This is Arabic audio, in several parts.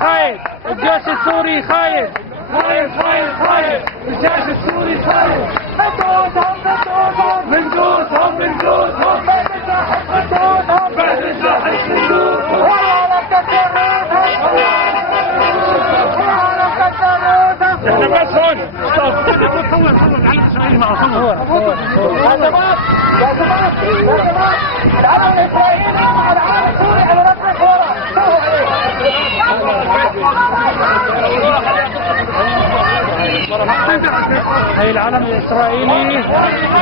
خايف الجيش السوري خايف الجيش السوري خايف بندوسهم بعد الزاحف احنا بس هون صور العلم الاسرائيلي معه يا شباب العلم الاسرائيلي مع العلم السوري على ركبة ورا. هي العلم الاسرائيلي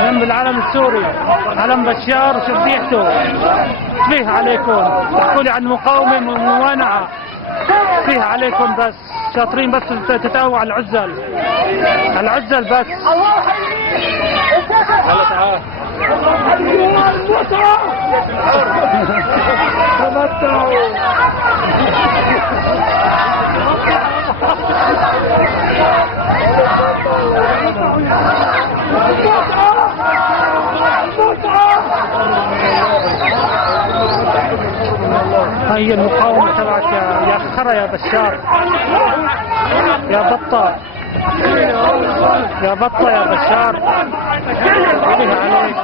جنب العلم السوري، علم بشار وشبيحته. فيه عليكم تحكوا لي عن مقاومه وممانعه، فيه عليكم بس شاطرين بس تتقووا على العزل بس. الله يحييك. يلا تعال. تمتعوا. هي المقاومة تبعك يا خرا يا بشار، يا بطة يا بشار. عليك